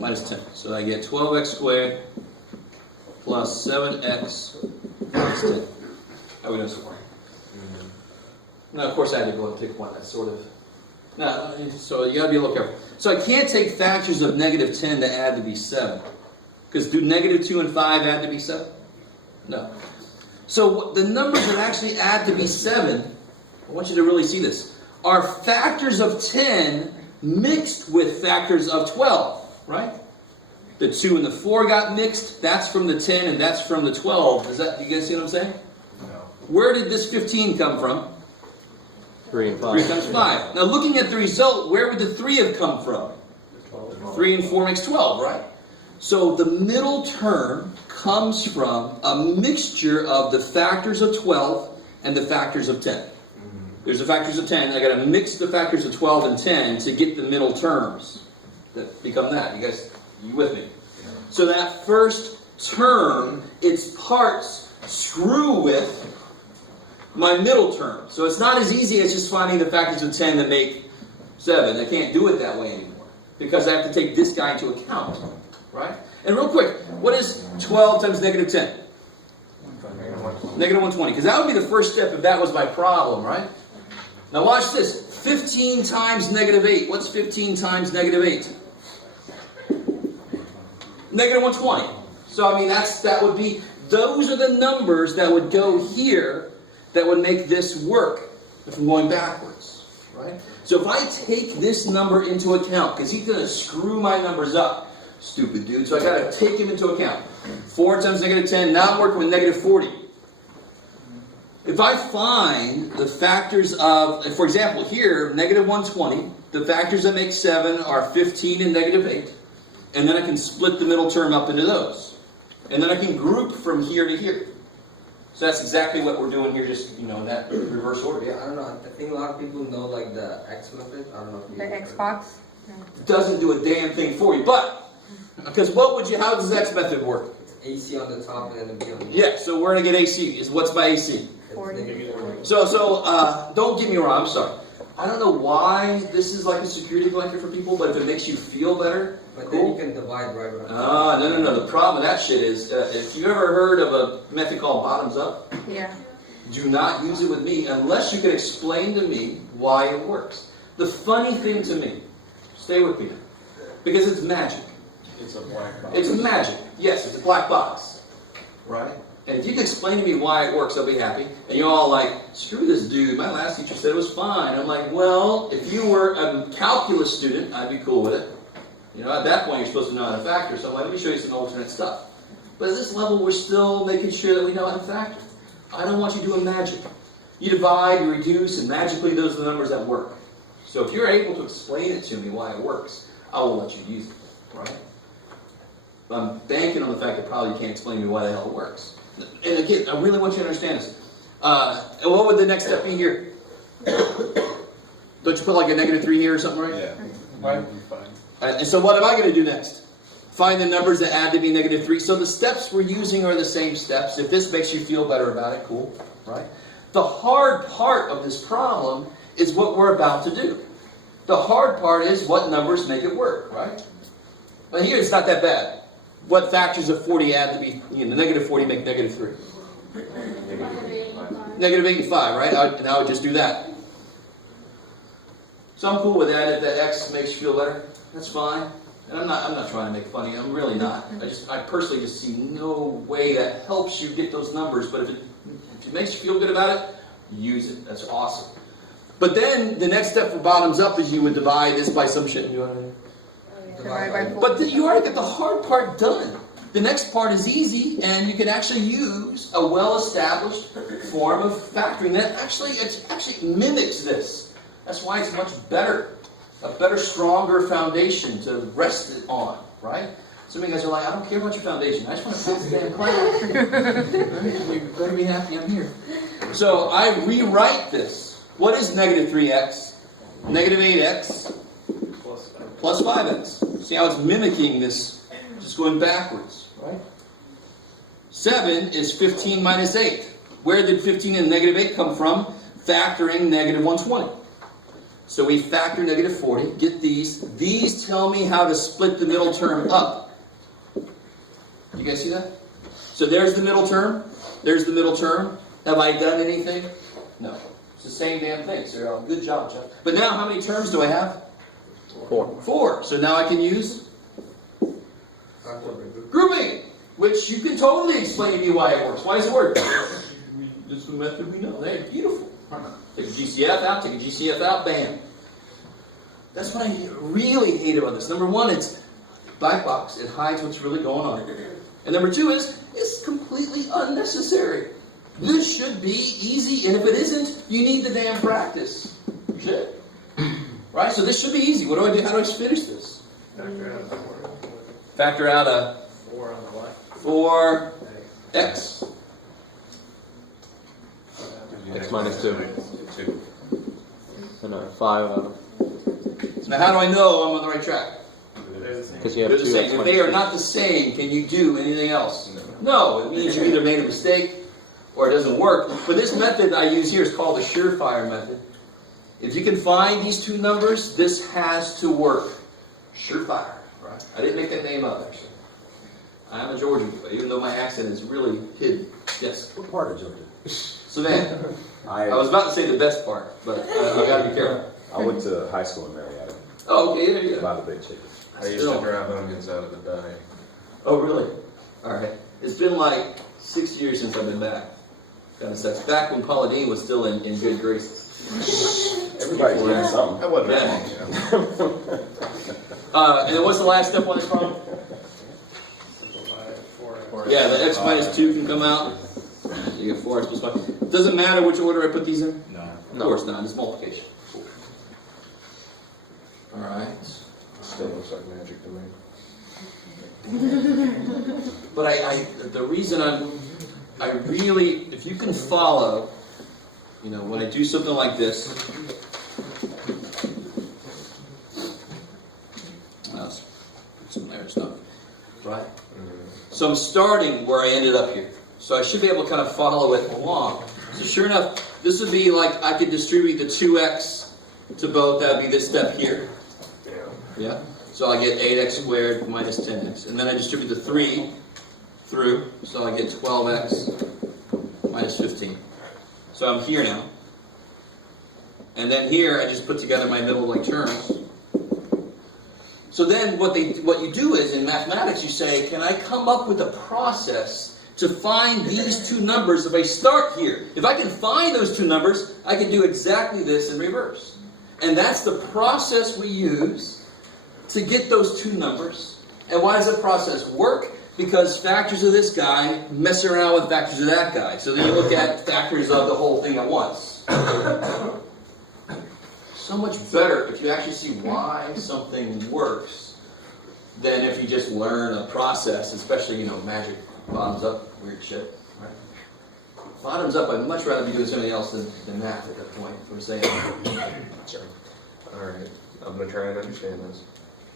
minus 10. So I get 12x squared plus 7x minus 10. How are we doing so far? Now, of course, I had to go and pick one. That's sort of... No, so you got to be a little careful. So I can't take factors of negative 10 to add to be 7. Because do negative 2 and 5 add to be 7? No. So the numbers that actually add to be 7, I want you to really see this, are factors of 10 mixed with factors of 12. right? The 2 and the 4 got mixed. That's from the 10 and that's from the 12. Does that, you guys see what I'm saying? No. Where did this 15 come from? 3 and 5. 3 times 5. Now looking at the result, where would the 3 have come from? 3 and 4 makes 12, right? So the middle term comes from a mixture of the factors of 12 and the factors of 10. There's the factors of 10. I got to mix the factors of 12 and 10 to get the middle terms that become that. You guys, you with me? So that first term, its parts screw with my middle term. So it's not as easy as just finding the factors of 10 that make 7. I can't do it that way anymore because I have to take this guy into account, right? And real quick, what is 12 times negative 10? Negative 120, because that would be the first step if that was my problem, right? Now watch this. 15 times negative 8. What's 15 times negative 8? Negative 120. So I mean that would be, those are the numbers that would go here that would make this work if I'm going backwards, right? So if I take this number into account, because he's going to screw my numbers up, stupid dude, so I got to take him into account. 4 times negative 10, now I'm working with negative 40. If I find the factors of, for example, here, negative 120, the factors that make 7 are 15 and negative 8. And then I can split the middle term up into those. And then I can group from here to here. So that's exactly what we're doing here, just, in that reverse order. Yeah, I don't know. I think a lot of people know like the X method. I don't know if you The Xbox? It doesn't do a damn thing for you. But, because how does X method work? AC on the top and then the B on the Yeah, so we're going to get AC. What's by AC? 40. So don't get me wrong, I'm sorry. I don't know why this is like a security blanket for people, but if it makes you feel better, But cool. then you can divide right around. No. The problem with that shit is, if you've ever heard of a method called bottoms up, Yeah. do not use it with me unless you can explain to me why it works. The funny thing to me, stay with me, because it's magic. It's a black box. It's magic. Yes, it's a black box. Right? And if you can explain to me why it works, I'll be happy. And you're all like, screw this dude, my last teacher said it was fine. I'm like, well, if you were a calculus student, I'd be cool with it. At that point, you're supposed to know how to factor. So I'm like, let me show you some alternate stuff. But at this level, we're still making sure that we know how to factor. I don't want you doing magic. You divide, you reduce, and magically those are the numbers that work. So if you're able to explain it to me why it works, I will let you use it. Right? But I'm banking on the fact that probably you can't explain to me why the hell it works. And again, I really want you to understand this. And what would the next step be here? Don't you put like a negative 3 here or something, right? Yeah. Right. And so what am I going to do next? Find the numbers that add to be negative 3. So the steps we're using are the same steps. If this makes you feel better about it, cool. Right? The hard part of this problem is what we're about to do. The hard part is what numbers make it work, right? But here it's not that bad. What factors of 40 add to be, negative 40 make negative 3? Negative 8 and 5, right? And I would just do that. So I'm cool with that. If that X makes you feel better, that's fine. And I'm not trying to make fun of you. I'm really not. I personally just see no way that helps you get those numbers. But if it makes you feel good about it, use it. That's awesome. But then the next step for bottoms up is you would divide this by some shit. You know what I mean? Divide by 4. But you already got the hard part done. The next part is easy, and you can actually use a well-established form of factoring that actually mimics this. That's why it's much better. A better, stronger foundation to rest it on, right? Some of you guys are like, I don't care about your foundation. I just want to pass the damn class. You better be happy I'm here. So I rewrite this. What is negative 3x? Negative 8x plus 5x. See how it's mimicking this, just going backwards, right? 7 is 15 minus 8. Where did 15 and negative 8 come from? Factoring negative 120. So we factor negative 40, get these. These tell me how to split the middle term up. You guys see that? So there's the middle term. There's the middle term. Have I done anything? No. It's the same damn thing, Cyril. Good job, Jeff. But now how many terms do I have? 4. 4. So now I can use grouping, which you can totally explain to me why it works. Why does it work? This is the method we know. Hey, beautiful. Take a GCF out, take a GCF out, bam. That's what I really hate about this. Number one, black box. It hides what's really going on. And number two is, it's completely unnecessary. This should be easy, and if it isn't, you need the damn practice. Shit. Right? So this should be easy. What do I do? How do I finish this? Factor out a 4 on the y. 4x. X minus 2. And 5. Now how do I know I'm on the right track? Because you have They're the 2 same. X If minus they are not the same, can you do anything else? No. It means you either made a mistake or it doesn't work. But this method I use here is called the surefire method. If you can find these two numbers, this has to work. Surefire. Right? I didn't make that name up, actually. I'm a Georgian, even though my accent is really hidden. Yes? What part of Georgia? Savannah. I was about to say the best part, but I gotta be careful. I went to high school in Marietta. Oh, okay, there you go. By the big chicken. I used to drive onions out of the dye. Oh, really? All right. It's been like 6 years since I've been back. Kind of sucks. Back when Paula Dean was still in good graces. Everybody's doing something. That wasn't Yeah. wrong, And then what's the last step on this problem? Yeah, the x minus 2 can come out. You get 4x plus 5. Doesn't matter which order I put these in? No. Of course not. It's multiplication. All right. Still looks like magic to me. But the reason I really, if you can follow, when I do something like this, some there stuff, right? So I'm starting where I ended up here. So I should be able to kind of follow it along. So sure enough, this would be like I could distribute the 2x to both. That would be this step here. Yeah? So I get 8x squared minus 10x. And then I distribute the 3 through, so I get 12x minus 15. So I'm here now. And then here I just put together my middle terms. So then what you do is, in mathematics, you say, can I come up with a process to find these two numbers if I start here? If I can find those two numbers, I can do exactly this in reverse. And that's the process we use to get those two numbers. And why does that process work? Because factors of this guy mess around with factors of that guy. So then you look at factors of the whole thing at once. So much better if you actually see why something works than if you just learn a process, especially, magic, bottoms up, weird shit. Right? Bottoms up, I'd much rather be doing something else than math at that point. I'm saying. Sorry. All right. I'm going to try and understand this.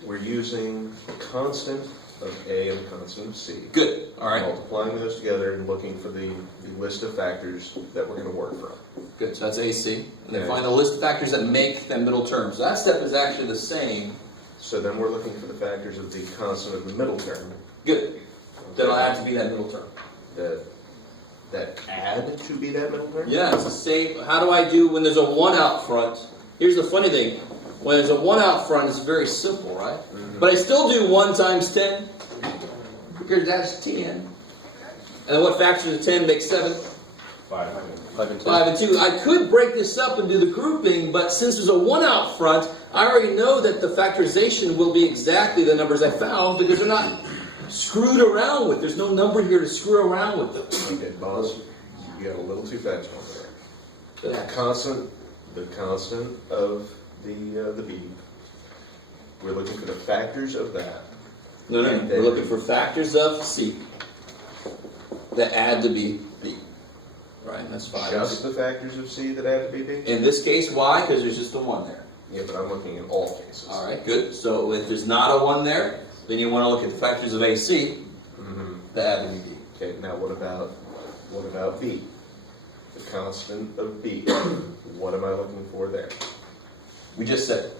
We're using a constant of A and a constant of C. Good. All right. Multiplying those together and looking for the list of factors that we're going to work from. Good. So that's AC. And then Okay. find the list of factors that make them middle terms. So that step is actually the same. So then we're looking for the factors of the constant of the middle term. Good. That'll add to be that middle term. That add to be that middle term? Yeah, it's the same. How do I do when there's a 1 out front? Here's the funny thing. When there's a 1 out front, it's very simple, right? Mm-hmm. But I still do 1 times 10. Because that's 10. And then what factors of 10 make 7? 5. 5 and 2. 5 and 2. I could break this up and do the grouping, but since there's a 1 out front, I already know that the factorization will be exactly the numbers I found because they're not screwed around with. There's no number here to screw around with them. Okay, boss, you got a little too fast on there. Yeah. The constant of the B. We're looking for the factors of that. No. We're looking for factors of C that add to B. Right, that's 5. Just the factors of C that add to B. In this case, why? Because there's just a 1 there. Yeah, but I'm looking in all cases. All right, good. So if there's not a 1 there, then you want to look at the factors of AC that add to B. Okay, now what about B? The constant of B. What am I looking for there? We just said.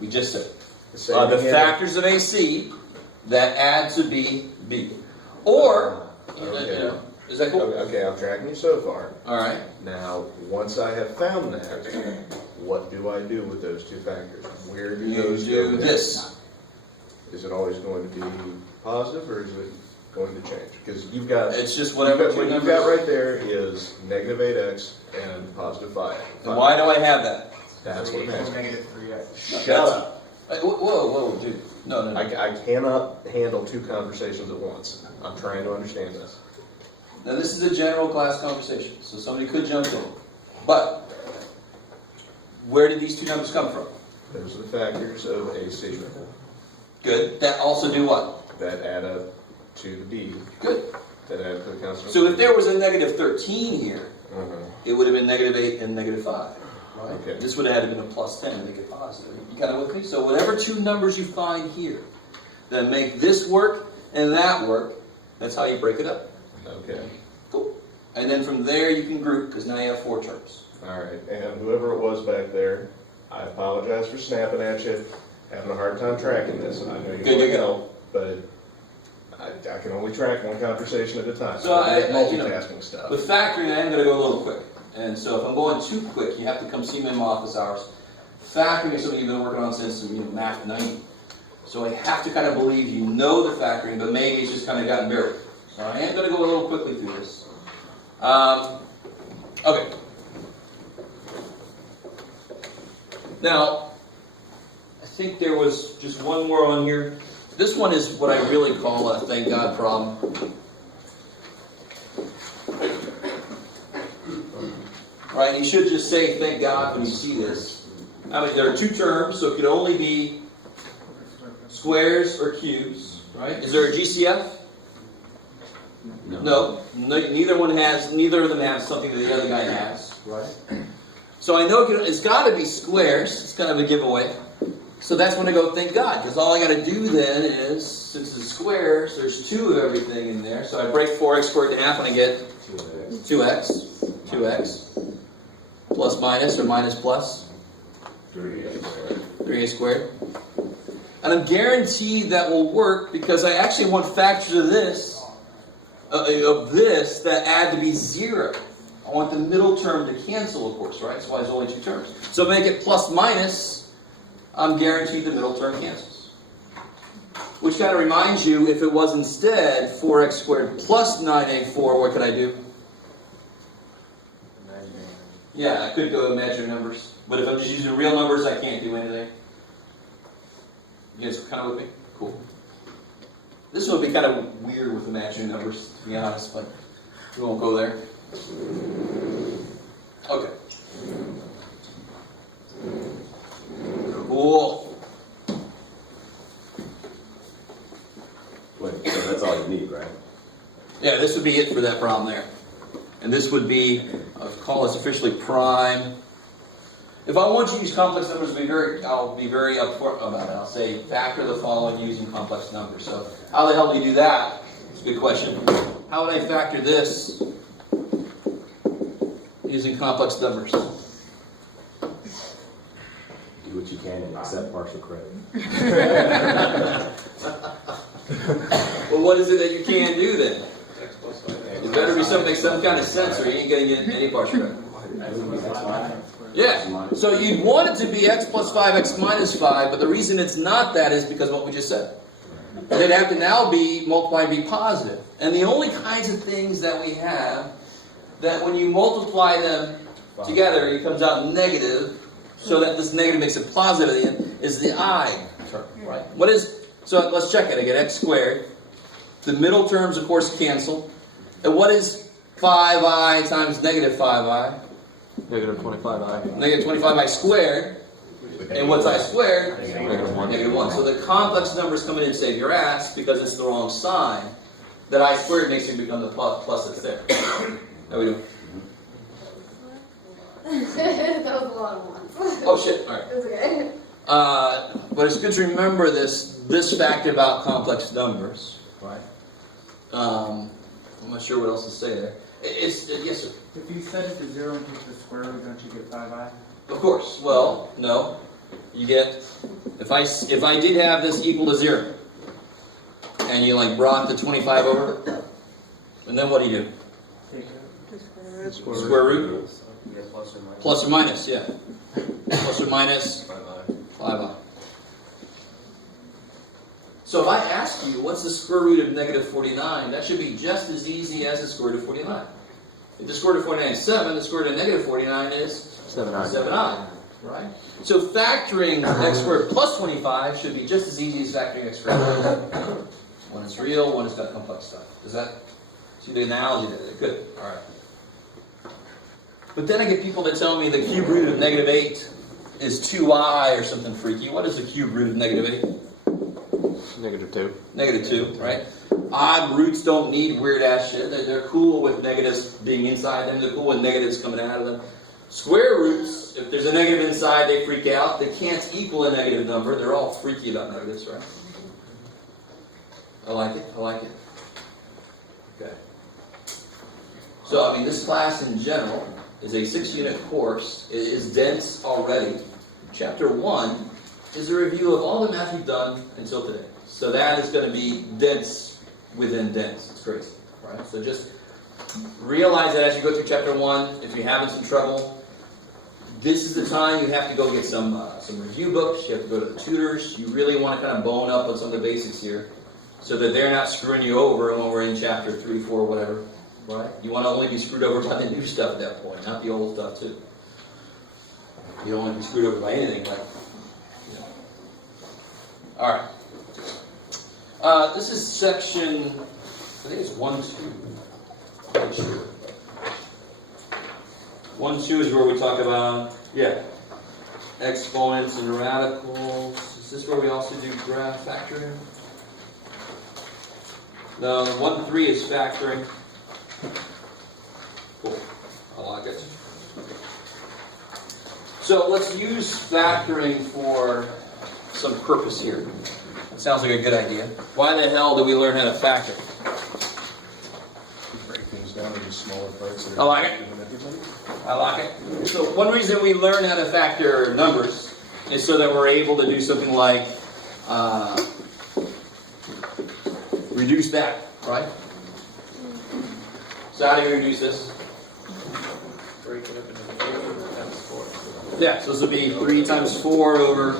The same The again. factors of AC that add to B. Or, Okay. is that cool? Okay, I'm tracking you so far. All right. Now, once I have found that, what do I do with those two factors? Where do You those do go? this. Is it always going to be positive, or is it going to change? Because you've got It's just whatever what two you've numbers. got right there is negative 8x and positive 5. And why do I have that? That's what I'm asking. Negative 3x. Shut up. Whoa, dude. No. I cannot handle two conversations at once. I'm trying to understand this. Now this is a general class conversation, so somebody could jump in. But, where did these two numbers come from? There's the factors of AC Good. That also do what? that add up to the D, Good. that add up to the constant. So if there was a negative 13 here, Mhm. it would have been negative 8 and negative 5. Right? Okay. This would have had to been a plus 10 to make it positive. You kind of with me? So whatever two numbers you find here that make this work and that work, that's how you break it up. Okay. Cool. And then from there you can group, because now you have 4 terms. All right. And whoever it was back there, I apologize for snapping at you. Having a hard time tracking this. I know you Good, want good, to help, but I can only track one conversation at a time. So I get I- you know, multitasking stuff. With factoring, I am going to go a little quick. And so if I'm going too quick, you have to come see me in my office hours. Factoring is something you've been working on since Math 90. So I have to kind of believe you know the factoring, but maybe it's just kind of gotten buried. So I am going to go a little quickly through this. Okay. Now, I think there was just one more on here. This one is what I really call a thank God problem. Right? You should just say thank God when you see this. I mean, there are two terms, so it could only be squares or cubes. Right? Is there a GCF? No. Neither of them have something that the other guy has. Right? So I know it's got to be squares. It's kind of a giveaway. So that's when I go, thank God, because all I got to do then is, since it's squares, there's 2 of everything in there. So I break 4x squared in half and I get 2x. 2x. Plus minus or minus plus? 3a squared. And I'm guaranteed that will work because I actually want factors of this that add to be 0. I want the middle term to cancel, of course, right? That's why there's only 2 terms. So make it plus minus. I'm guaranteed the middle term cancels. Which kind of reminds you, if it was instead 4x squared plus 9a4, what could I do? Yeah, I could go imaginary numbers. But if I'm just using real numbers, I can't do anything. You guys kind of with me? Cool. This one would be kind of weird with imaginary numbers, to be honest, but we won't go there. Okay. Cool. Wait, so that's all you need, right? Yeah, this would be it for that problem there. And this would be, I'll call this officially prime. If I want you to use complex numbers, I'll be very upfront about it. I'll say factor the following using complex numbers. So how the hell do you do that? It's a good question. How would I factor this using complex numbers? Do what you can and accept partial credit. Well, what is it that you can do then? It better be something that makes some kind of sense or you ain't going to get any partial credit. Yeah, so you'd want it to be x plus 5, x minus 5, but the reason it's not that is because of what we just said. They'd have to now be multiply and be positive. And the only kinds of things that we have that when you multiply them together, it comes out negative, so that this negative makes it positive at the end, is the I term, right? So let's check it again, x squared. The middle terms, of course, cancel. And what is 5i times negative 5i? Negative 25i. Negative 25i squared. And what's I squared? Negative 1. Negative 1. So the complex numbers come in and save your ass because it's the wrong sign. That I squared makes it become the plus that's there. How we doing? That was a lot of ones. Oh shit, alright. It's okay. But it's good to remember this fact about complex numbers, right? I'm not sure what else to say there. Yes, sir. If you set it to 0 and take the square root, don't you get 5i? Of course. Well, no. You get if I did have this equal to 0, and you brought the 25 over, and then what do you do? Take it. Square root. Yeah, plus or minus. Plus or minus, yeah. Plus or minus 5i. So if I ask you, what's the square root of negative 49, that should be just as easy as the square root of 49. If the square root of 49 is 7, the square root of negative 49 is 7i. 7i. right? So factoring x squared plus 25 should be just as easy as factoring x squared. One is real, one has got complex stuff. Does that see the analogy there? Good. All right. But then I get people that tell me the cube root of negative 8 is 2y or something freaky. What is the cube root of negative 8? Negative 2. Negative 2, right? Odd roots don't need weird ass shit. They're cool with negatives being inside them. They're cool with negatives coming out of them. Square roots, if there's a negative inside, they freak out. They can't equal a negative number. They're all freaky about negatives, right? I like it. I like it. Okay. So, I mean, this class in general is a 6-unit course. It is dense already. Chapter 1 is a review of all the math we've done until today. So that is going to be dense within dense. It's crazy, right? So just realize that as you go through chapter 1, if you're having some trouble, this is the time you have to go get some review books. You have to go to the tutors. You really want to kind of bone up on some of the basics here so that they're not screwing you over when we're in chapter 3, 4, whatever, right? You want to only be screwed over by the new stuff at that point, not the old stuff too. You don't want to be screwed over by anything like, you know. All right. This is section, I think it's 1, 2. I'm not sure. 1, 2 is where we talk about, exponents and radicals. Is this where we also do graph factoring? No, 1, 3 is factoring. Cool. I like it. So let's use factoring for some purpose here. That sounds like a good idea. Why the hell do we learn how to factor? Break things down into smaller parts. I like it. I like it. So one reason we learn how to factor numbers is so that we're able to do something like reduce that, right? So how do you reduce this? Break it up into 3 times 4. Yeah, so this would be 3 times 4 over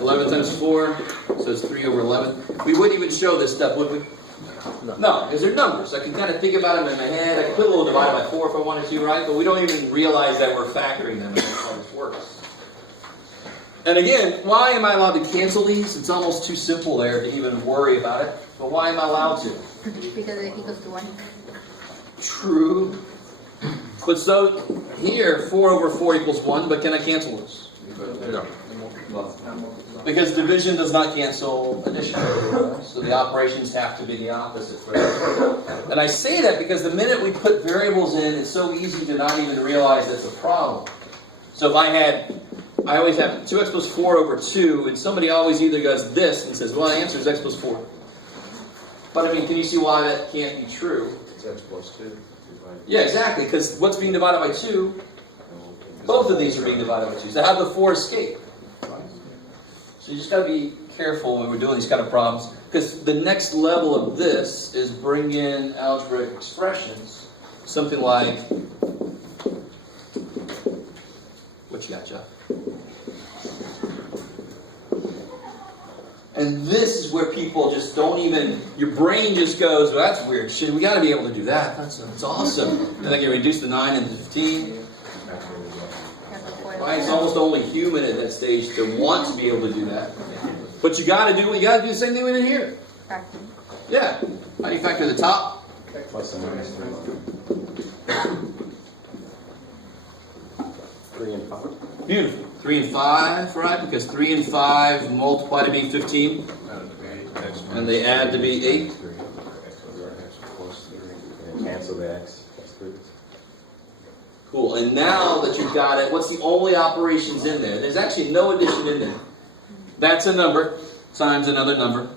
11 times 4, so it's 3 over 11. We wouldn't even show this stuff, would we? No, because they're numbers. I can kind of think about them in my head. I could put a little divided by 4 if I wanted to, right? But we don't even realize that we're factoring them, and that's how this works. And again, why am I allowed to cancel these? It's almost too simple there to even worry about it. But why am I allowed to? Because it equals to 1. True. But so, here, 4 over 4 equals 1, but can I cancel this? No. Because division does not cancel addition. So the operations have to be the opposite. And I say that because the minute we put variables in, it's so easy to not even realize that's a problem. So if I always have 2x plus 4 over 2, and somebody always either does this and says, well, the answer is x plus 4. But I mean, can you see why that can't be true? It's x plus 2. Yeah, exactly, because what's being divided by 2? Both of these are being divided by 2. So how do the 4 escape? So you just got to be careful when we're doing these kind of problems, because the next level of this is bring in algebraic expressions. Something like, what you got, Jeff? And this is where people just don't even, your brain just goes, well, that's weird shit. We got to be able to do that. That's awesome. And then you reduce the 9 into 15. Right? It's almost only human at that stage to want to be able to do that. But you got to do the same thing we did here. Yeah. How do you factor the top? Plus and minus 3 and 5. Beautiful. 3 and 5, right? Because 3 and 5 multiply to be 15. And they add to be 8. And cancel the x. Cool. And now that you've got it, what's the only operations in there? There's actually no addition in there. That's a number times another number.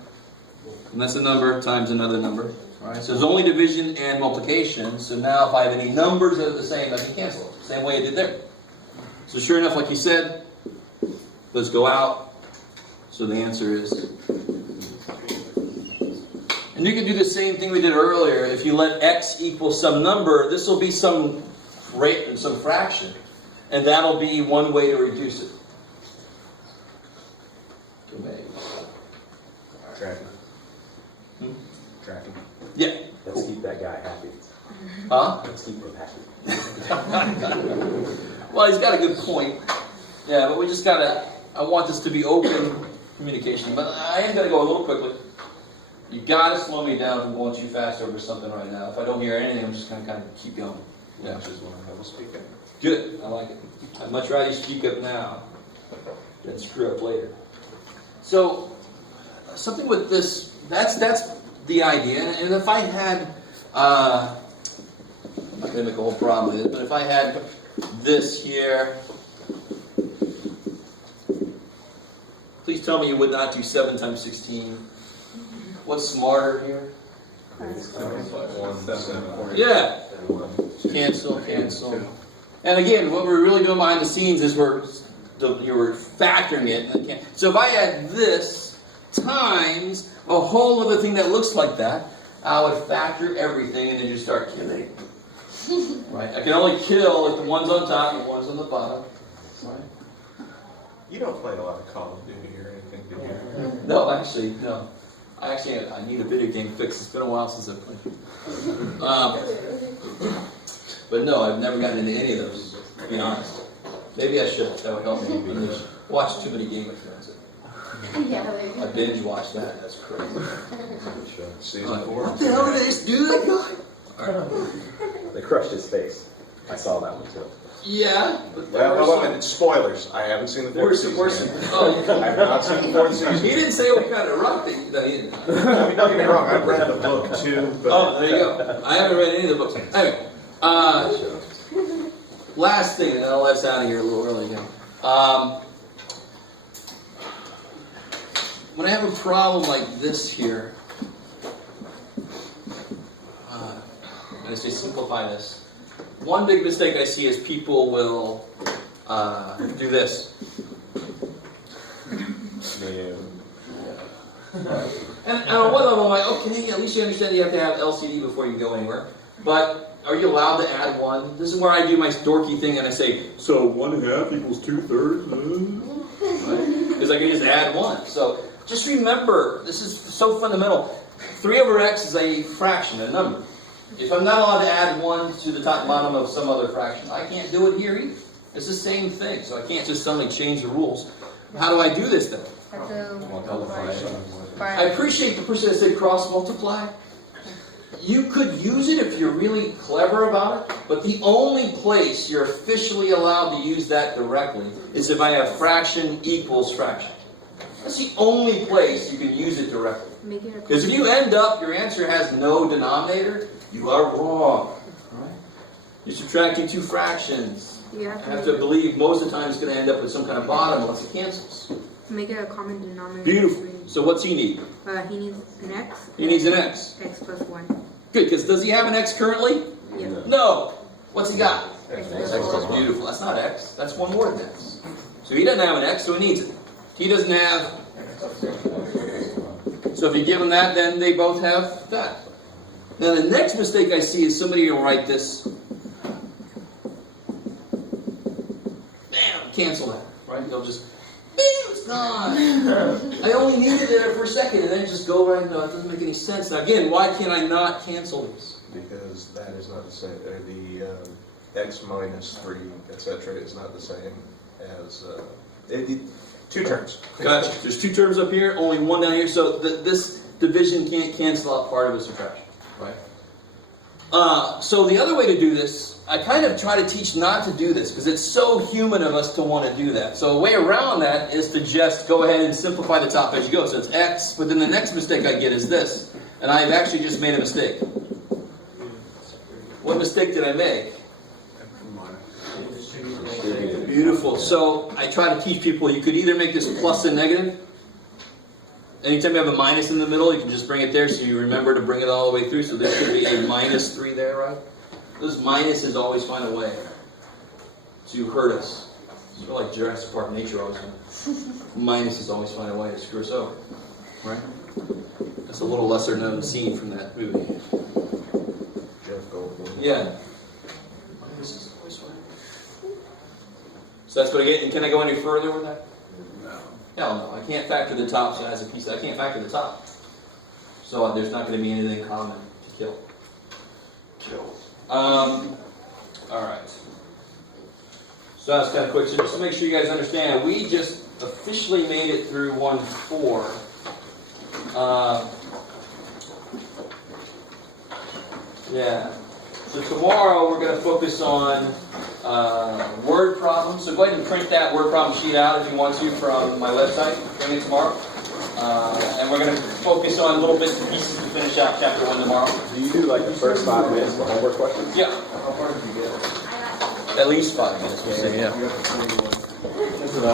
And that's a number times another number. All right? So there's only division and multiplication. So now if I have any numbers that are the same, I can cancel it. Same way I did there. So sure enough, like you said, those go out. So the answer is... And you can do the same thing we did earlier. If you let x equal some number, this will be some rate and some fraction. And that'll be one way to reduce it. Tracking. Tracking. Yeah. Let's keep that guy happy. Huh? Let's keep him happy. Well, he's got a good point. Yeah, but we just gotta. I want this to be open communication, but I am gonna go a little quickly. You gotta slow me down if I'm going too fast over something right now. If I don't hear anything, I'm just gonna kind of keep going. Yeah. Which is when I will speak up. Good. I like it. I'd much rather you speak up now than screw up later. So, something with this. That's the idea. And if I had, I'm not gonna make a whole problem with it, but if I had this here. Please tell me you would not do 7 times 16. What's smarter here? Yeah. Cancel, cancel. And again, what we're really doing behind the scenes is you're factoring it. So if I had this times a whole other thing that looks like that, I would factor everything and then just start killing. Right? I can only kill if the one's on top and the one's on the bottom. Right? You don't play a lot of Call of Duty or anything, do you? No, actually, no. I need a video game fix. It's been a while since I've played. But no, I've never gotten into any of those, to be honest. Maybe I should. That would help me. Watch too many Game of Thrones. Yeah, there you I go. binge watched that. That's crazy. Season 4. What the hell did they just do to that guy? All right. They crushed his face. I saw that one too. Yeah. But there were Well, some- it's spoilers. I haven't seen the there were fourth some season worse. yet. Oh, I have not seen the fourth season. he didn't say what kind of rock that he didn't. I mean, don't get me wrong, I've read the book too, but... Oh, there you go. I haven't read any of the books. Anyway, last thing, and then I'll let us out of here a little early again. When I have a problem like this here, I'm going to say simplify this. One big mistake I see is people will do this. And on one level, I'm like, okay, at least you understand you have to have LCD before you go anywhere. But are you allowed to add one? This is where I do my dorky thing and I say, so 1/2 equals 2/3? Because I can just add 1. So just remember, this is so fundamental. 3 over x is a fraction, a number. If I'm not allowed to add 1 to the top and bottom of some other fraction, I can't do it here either. It's the same thing, so I can't just suddenly change the rules. How do I do this then? I appreciate the person that said cross multiply. You could use it if you're really clever about it, but the only place you're officially allowed to use that directly is if I have fraction equals fraction. That's the only place you can use it directly. Because if you end up, your answer has no denominator, you are wrong. Right? You're subtracting 2 fractions. You I have to believe most of the time it's going to end up with some kind of bottom unless it cancels. make it a common denominator. Beautiful. So what's he need? He needs an x. He needs an x. X plus 1. Good, because does he have an x currently? Yeah. No. What's he got? X X plus plus 1. beautiful. That's not x. That's one more than x. So he doesn't have an x, so he needs it. He doesn't have. So if you give him that, then they both have that. Now the next mistake I see is somebody will write this. Bam! Cancel that. Right? They'll just. Bam! It's gone. I only needed it for a second, and then just go right into it. It doesn't make any sense. Now again, why can I not cancel this? Because that is not the same. The x minus 3, etc. is not the same as 2 terms. Gotcha. There's 2 terms up here, only 1 down here, so this division can't cancel out part of a subtraction. Right? So the other way to do this, I kind of try to teach not to do this, because it's so human of us to want to do that. So a way around that is to just go ahead and simplify the top as you go. So it's x, but then the next mistake I get is this. And I've actually just made a mistake. What mistake did I make? Beautiful. So I try to teach people you could either make this plus and negative. Anytime you have a minus in the middle, you can just bring it there so you remember to bring it all the way through. So there should be a minus 3 there, right? Those minuses always find a way to hurt us. It's sort of like Jurassic Park nature always finds. Minuses always find a way to screw us over. Right? That's a little lesser known scene from that movie. Jeff Goldblum. Yeah. Minuses always find a way. So that's what I get. And can I go any further with that? Hell no. I can't factor the top, so as a piece, I can't factor the top. So there's not going to be anything common to kill. All right. So that was kind of quick. So just to make sure you guys understand, we just officially made it through 1-4. Yeah. So tomorrow we're going to focus on word problems. So go ahead and print that word problem sheet out if you want to from my website. Bring it tomorrow. And we're going to focus on little bits and pieces to finish out chapter 1 tomorrow. Do you do like the first 5 minutes for homework questions? Yeah. How far did you get? At least 5 minutes, we'll say, yeah. You have to say what.